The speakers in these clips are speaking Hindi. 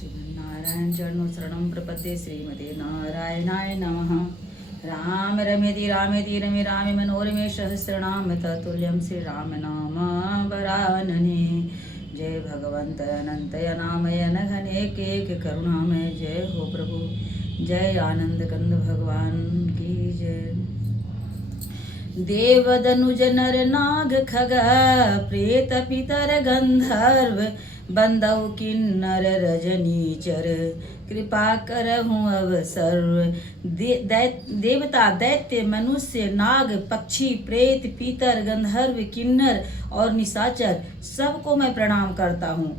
श्रीमन्नारायण चरणों शरणं प्रपद्ये श्रीमते नारायणाय नमः। राम रमेति रामेति रमे रामे मनोरमे सहस्रनाम तत्तुल्यं श्री राम नाम वरानने। जय भगवंत अनंतय नामय नघने के करुणामय। जय हो प्रभु, जय आनंद कंद भगवान की जय। देवदनुज नर नाग खग प्रेत पितर गंधर्व बंदौ किन्नर रजनीचर कृपा करहूँ अवसर। देवता दैत्य मनुष्य नाग पक्षी प्रेत पीतर गंधर्व किन्नर और निशाचर सबको मैं प्रणाम करता हूँ।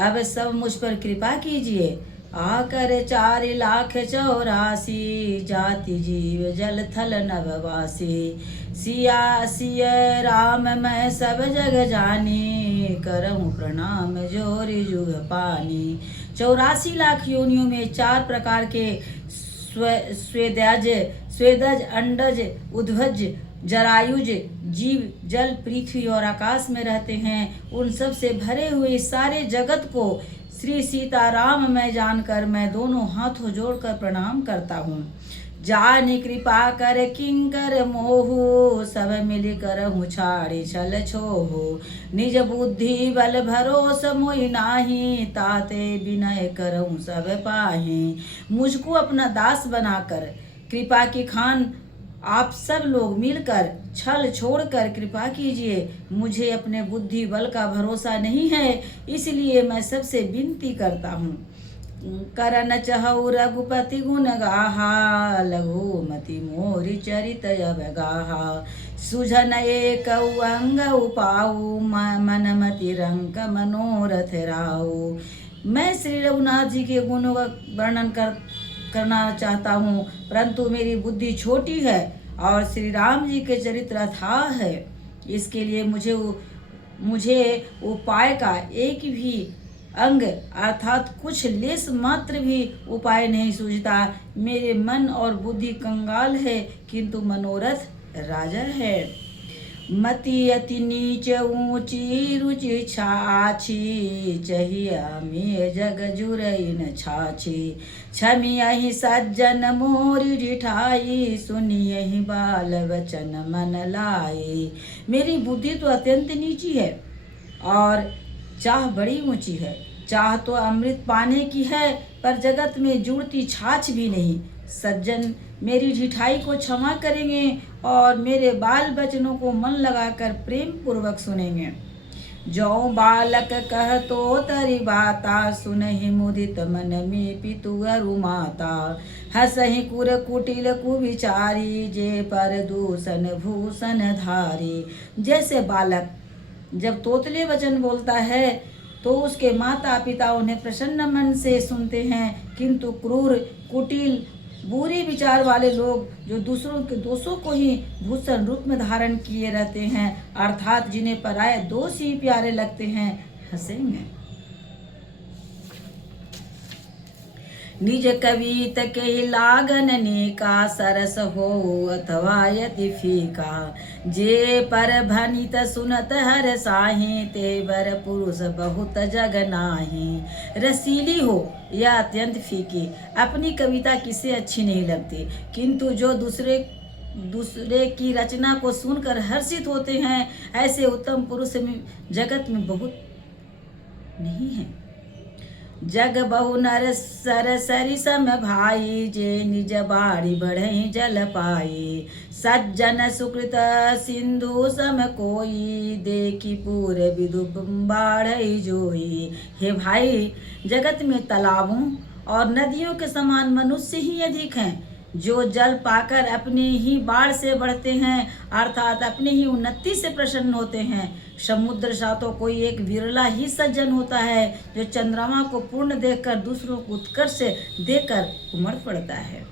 अब सब मुझ पर कृपा कीजिए। आकर 4,84,000 जाति जीव जल थल नभवासी। सिया सिय राम मैं सब जग जानी करहूँ प्रणाम जोरि जुग पानी। 84 लाख योनियों में 4 प्रकार के स्वेदज अंडज उद्भज जरायुज जीव जल पृथ्वी और आकाश में रहते हैं। उन सब से भरे हुए सारे जगत को श्री सीताराम मैं जानकर मैं दोनों हाथों जोड़कर प्रणाम करता हूँ। जानि कृपा कर किंकर मोहु सब मिल कर हूँ छाड़ी छल छोहु। निज बुद्धि बल भरोस मोहि नाही ताते विनय करहूँ सब पाही। मुझको अपना दास बनाकर कृपा की खान आप सब लोग मिलकर छल छोड़कर कृपा कीजिए। मुझे अपने बुद्धि बल का भरोसा नहीं है, इसलिए मैं सबसे विनती करता हूँ। करन चहु रघुपति गुण गाहा लघुमति मोरि चरित अवगाहा। सुझन एक अंग उपाऊ मनमति रंक मनोरथ राऊ। मैं श्री रघुनाथ जी के गुणों का वर्णन करना चाहता हूँ, परंतु मेरी बुद्धि छोटी है और श्री राम जी के चरित्र अथाह है। इसके लिए मुझे उपाय का एक भी अंग अर्थात कुछ लेस मात्र भी उपाय नहीं सूझता। मेरे मन और बुद्धि कंगाल है, किंतु मनोरथ राजा है। मति अति नीच ऊंची रुचि छाछी चाहिया में जग जुरैन छाछी। छमियहि सज्जन मोरि रिठाई सुनियहि बाल वचन मन लाई। मेरी बुद्धि तो अत्यंत नीची है और चाह बड़ी ऊंची है। चाह तो अमृत पाने की है, पर जगत में जुड़ती छाछ भी नहीं। सज्जन मेरी ढिठाई को क्षमा करेंगे और मेरे बाल बचनों को मन लगाकर प्रेम पूर्वक सुनेंगे। जो बालक कह तो तरी बाता सुनहि मुदित मन में पितु अरु माता। हसहि कुर कुटिल कुविचारी जे पर दूषण भूषण धारी। जैसे बालक जब तोतले वचन बोलता है तो उसके माता पिता उन्हें प्रसन्न मन से सुनते हैं, किंतु क्रूर कुटिल बुरे विचार वाले लोग जो दूसरों के दोषों को ही भूषण रूप में धारण किए रहते हैं, अर्थात जिन्हें पराये दोष ही प्यारे लगते हैं, हंसेंगे। निज कवित के लागन नेका सरस हो अथवा यति फीका। जे पर भनित सुनत हर साही ते बर पुरुष बहुत जग नाही। रसीली हो या अत्यंत फीकी, अपनी कविता किसे अच्छी नहीं लगती, किंतु जो दूसरे की रचना को सुनकर हर्षित होते हैं, ऐसे उत्तम पुरुष जगत में बहुत नहीं है। जग बहु नर सर सरि सम भाई जे निज बाड़ी बढ़ई जल पाई। सज्जन सुकृत सिंधु सम कोई देखी पूरे विदु बाढ़ई जोई। हे भाई, जगत में तालाबों और नदियों के समान मनुष्य ही अधिक हैं, जो जल पाकर अपने ही बाढ़ से बढ़ते हैं, अर्थात अपने ही उन्नति से प्रसन्न होते हैं। समुद्र सा तो कोई एक विरला ही सज्जन होता है, जो चंद्रमा को पूर्ण देखकर दूसरों को उत्कर्ष देकर उमड़ पड़ता है।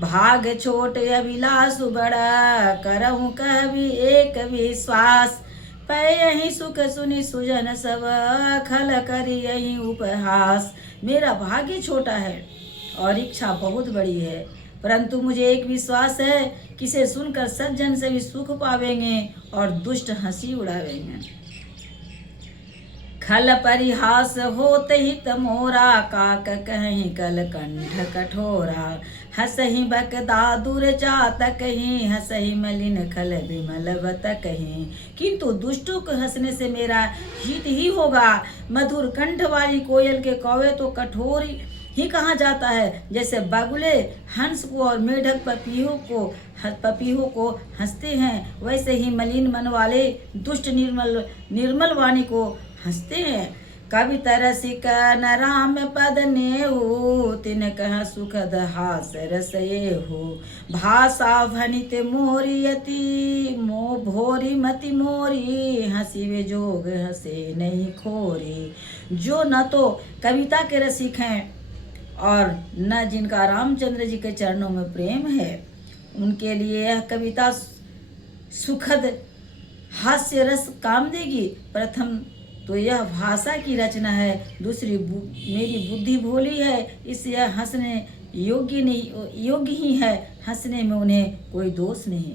भाग छोट अभिलाष बड़ा करहूँ कभी एक विश्वास। पै यही सुख सुनि सुजन सब खल करी यही उपहास। मेरा भाग्य छोटा है और इच्छा बहुत बड़ी है, परंतु मुझे एक विश्वास है कि इसे सुनकर सज्जन से भी सुख पावेंगे और दुष्ट हंसी उड़ावेंगे। खल परिहास होत हित मोरा, काक कहीं कल कंठ कठोरा। हसहि बकदादुर चातकहि, हसहि मलिन खल विमल बतकहि। किंतु दुष्टों के हंसने से मेरा हित ही होगा। मधुर कंठ वाली कोयल के कौवे तो कठोर ही कहा जाता है। जैसे बगुले हंस को और मेढक पपीहों को हंसते हैं, वैसे ही मलिन मन वाले दुष्ट निर्मल वाणी को हंसते हैं। कवि तरसिक न राम पद नेहु, तिन कह सुखद हास रस येहु। भाषा भनित मोरियति भोरी मति मोरी, हंसी वे जोग हंसे नहीं खोरी। जो न तो कविता के रसिक हैं और न जिनका रामचंद्र जी के चरणों में प्रेम है, उनके लिए यह कविता सुखद हास्य रस काम देगी। प्रथम तो यह भाषा की रचना है, दूसरी मेरी बुद्धि भोली है, इससे यह हंसने योग्य ही है। हंसने में उन्हें कोई दोष नहीं।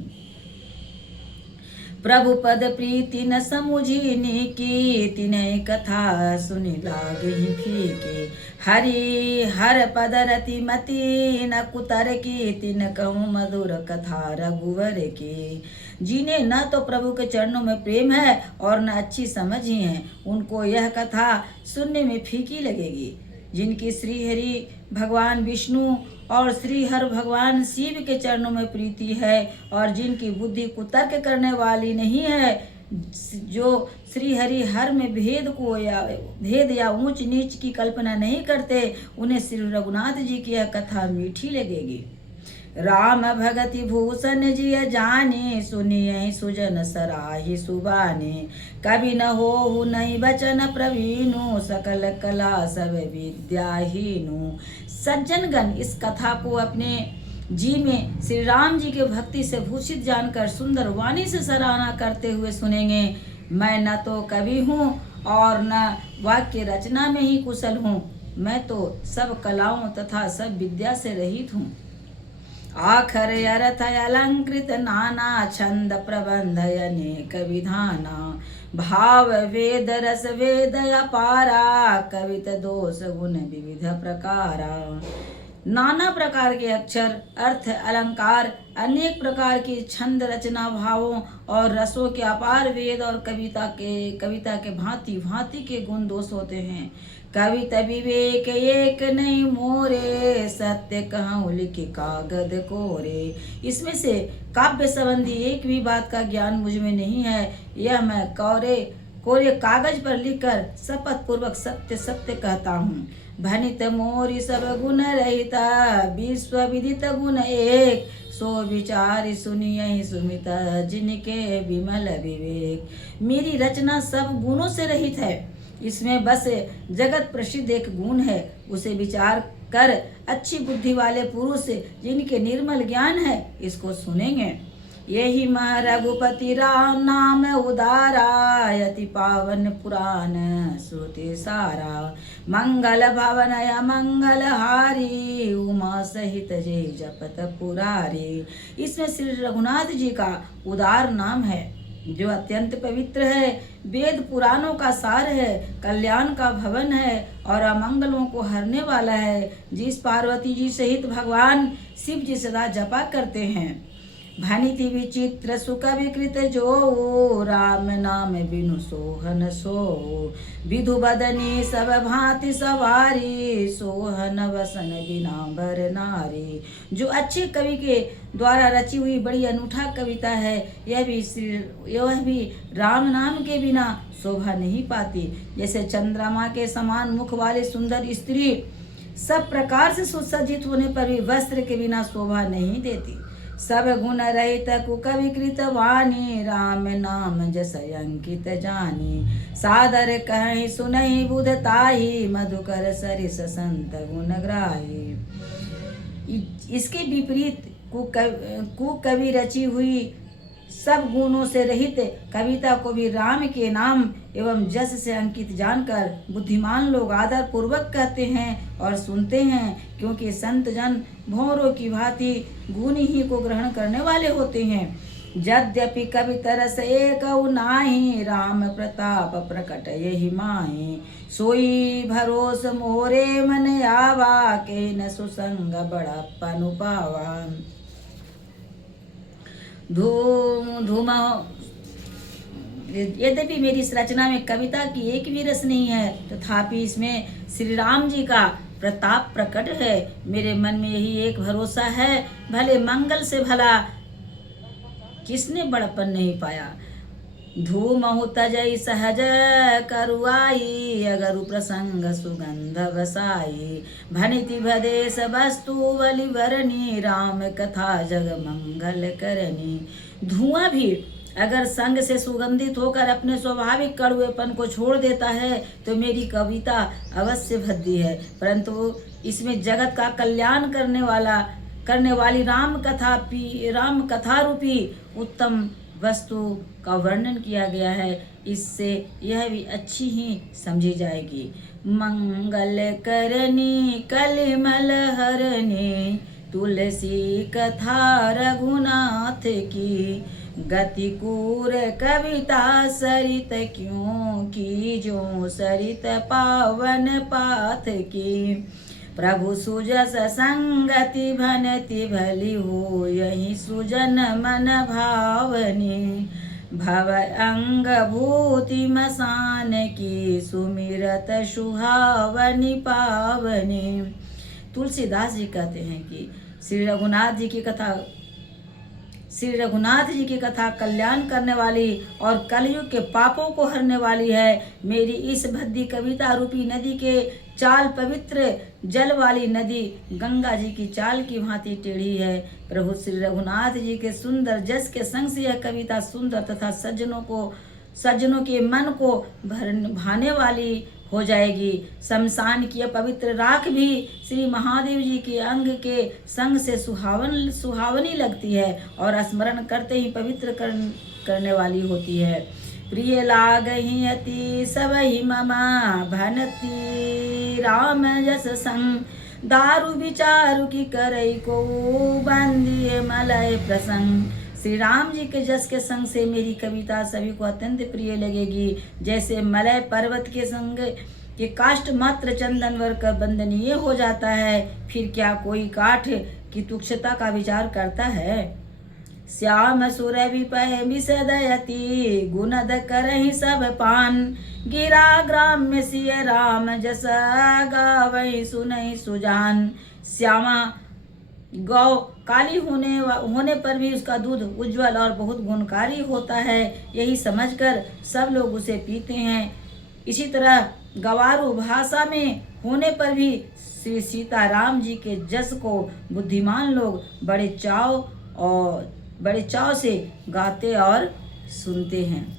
प्रभु पद प्रीति न समुझिनी की, तिन्ह कथा सुनि लागहि फीके। हरि हर पद रति मति न कुतर की, तिन कहूँ मधुर कथा रघुवर की। जिन्हें न तो प्रभु के चरणों में प्रेम है और न अच्छी समझ ही है, उनको यह कथा सुनने में फीकी लगेगी। जिनकी श्री हरि भगवान विष्णु और श्री हर भगवान शिव के चरणों में प्रीति है, और जिनकी बुद्धि कुतर्क करने वाली नहीं है, जो श्री हरि हर में भेद या ऊंच नीच की कल्पना नहीं करते, उन्हें श्री रघुनाथ जी की यह कथा मीठी लगेगी। राम भगति भूषण जिय जाने, सुनिए सुजन सराहि सुबाने। कवि न होहु नहीं बचन प्रवीणु, सकल कला सब विद्याहीनु। सज्जनगण इस कथा को अपने जी में श्री राम जी के भक्ति से भूषित जानकर सुंदर वाणी से सराहना करते हुए सुनेंगे। मैं न तो कवि हूँ और न वाक्य रचना में ही कुशल हूँ, मैं तो सब कलाओं तथा सब विद्या से रहित हूँ। आखर अर्थ अलंकृत नाना, छंद प्रबंध अनेक विधाना। भाव वेद रस वेद अपारा, कवित दोष गुण विविध प्रकारा। नाना प्रकार के अक्षर, अर्थ, अलंकार, अनेक प्रकार की छंद रचना, भावों और रसों के अपार वेद और कविता के भांति भांति के गुण दोष होते हैं। कविता विवेक एक नहीं मोरे, सत्य कहूँ लिख कागद कोरे। इसमें से काव्य संबंधी एक भी बात का ज्ञान मुझ में नहीं है, यह मैं कोरे कागज पर लिखकर शपथ पूर्वक सत्य सत्य कहता हूँ। भनित मोरी सब गुण रहिता, विश्व विदित गुण एक। सो विचार सुनिए सुमित, जिनके विमल विवेक। मेरी रचना सब गुणों से रहित है, इसमें बस जगत प्रसिद्ध एक गुण है, उसे विचार कर अच्छी बुद्धि वाले पुरुष जिनके निर्मल ज्ञान है इसको सुनेंगे। यही मह रघुपति राम नाम उदारा, यति पावन पुराण श्रुति सारा। मंगल भवन मंगल हारी, उमा सहित जय जपत पुरारी। इसमें श्री रघुनाथ जी का उदार नाम है, जो अत्यंत पवित्र है, वेद पुराणों का सार है, कल्याण का भवन है और अमंगलों को हरने वाला है, जिस पार्वती जी सहित भगवान शिव जी सदा जपा करते हैं। भनिति विचित्र सुख विकृत जो, राम नाम बिनु सोहन सो। विधु बदनी सब भांति सवारी, सोहन वसन बिना बर नारी। जो अच्छे कवि के द्वारा रची हुई बड़ी अनूठा कविता है, यह भी राम नाम के बिना शोभा नहीं पाती। जैसे चंद्रमा के समान मुख वाली सुंदर स्त्री सब प्रकार से सुसज्जित होने पर भी वस्त्र के बिना शोभा नहीं देती। सब गुण रहित कुकविकृत वाणी, राम नाम जस अंकित जानी। सादर कहीं सुनहि बुध ताही, मधुकर सरिस संत गुण ग्राही। इसके विपरीत कुकवि रची हुई सब गुणों से रहित कविता को भी राम के नाम एवं जस से अंकित जानकर बुद्धिमान लोग आदर पूर्वक कहते हैं और सुनते हैं, क्योंकि संत जन भौरों की भांति गुण ही को ग्रहण करने वाले होते हैं। यद्यपि कवि तरस एकउ नाही, राम प्रताप प्रकट यही माही। सोई भरोस मोरे मन आवा, के न सुसंग बड़प्पन पावा। धूम यद्यपि मेरी इस रचना में कविता की एक भी रस नहीं है, तथापि इसमें श्री राम जी का प्रताप प्रकट है। मेरे मन में यही एक भरोसा है, भले मंगल से भला किसने बड़पन नहीं पाया। धूमहु तजई सहज करुआई, अगरु प्रसंग सुगंध बसाई। भनिति भदेश वस्तु बलिवरनी, राम कथा जग मंगल करनी। धुआं भी अगर संग से सुगंधित होकर अपने स्वाभाविक कड़वेपन को छोड़ देता है तो मेरी कविता अवश्य भद्दी है, परंतु इसमें जगत का कल्याण करने वाली राम कथा रूपी उत्तम वस्तु का वर्णन किया गया है। इससे यह भी अच्छी ही समझी जाएगी। मंगल करनी कलिमल हरनी, तुलसी कथा रघुनाथ की। गति कूर कविता सरित क्यों की, जो सरित पावन पाथ की। प्रभु सुजस संगति भनति भली हो, यही सुजन मन भावनी। भव अंग भूति मसान की, सुमिरत सुहावनी पावनी। तुलसीदास जी कहते हैं कि श्री रघुनाथ जी की कथा कल्याण करने वाली और कलयुग के पापों को हरने वाली है। मेरी इस भद्दी कविता रूपी नदी के चाल पवित्र जल वाली नदी गंगा जी की चाल की भांति टेढ़ी है। प्रभु श्री रघुनाथ जी के सुंदर जस के संग से यह कविता सुंदर तथा सज्जनों के मन को भाने वाली हो जाएगी। शमशान की पवित्र राख भी श्री महादेव जी के अंग के संग से सुहावनी लगती है और स्मरण करते ही पवित्र करने वाली होती है। प्रिय लागहि अति सबहि ममा, भनति राम जस संग। दारु विचारु की करई को, बंदिए मलय प्रसंग। श्री राम जी के जस के संग से मेरी कविता सभी को अत्यंत प्रिय लगेगी। जैसे मलय पर्वत के संग के काष्ठ मात्र चंदन वर्ग बंदनीय हो जाता है, फिर क्या कोई काठ की तुच्छता का विचार करता है। श्याम सुर विपह विसदयति, गुणद करहि सब पान। गिरा ग्राम में सिय राम जस, गावहि सुनहि सुजान। श्यामा गौ काली होने पर भी उसका दूध उज्जवल और बहुत गुणकारी होता है, यही समझकर सब लोग उसे पीते हैं। इसी तरह गवारू भाषा में होने पर भी श्री सीताराम जी के जस को बुद्धिमान लोग बड़े चाव से गाते और सुनते हैं।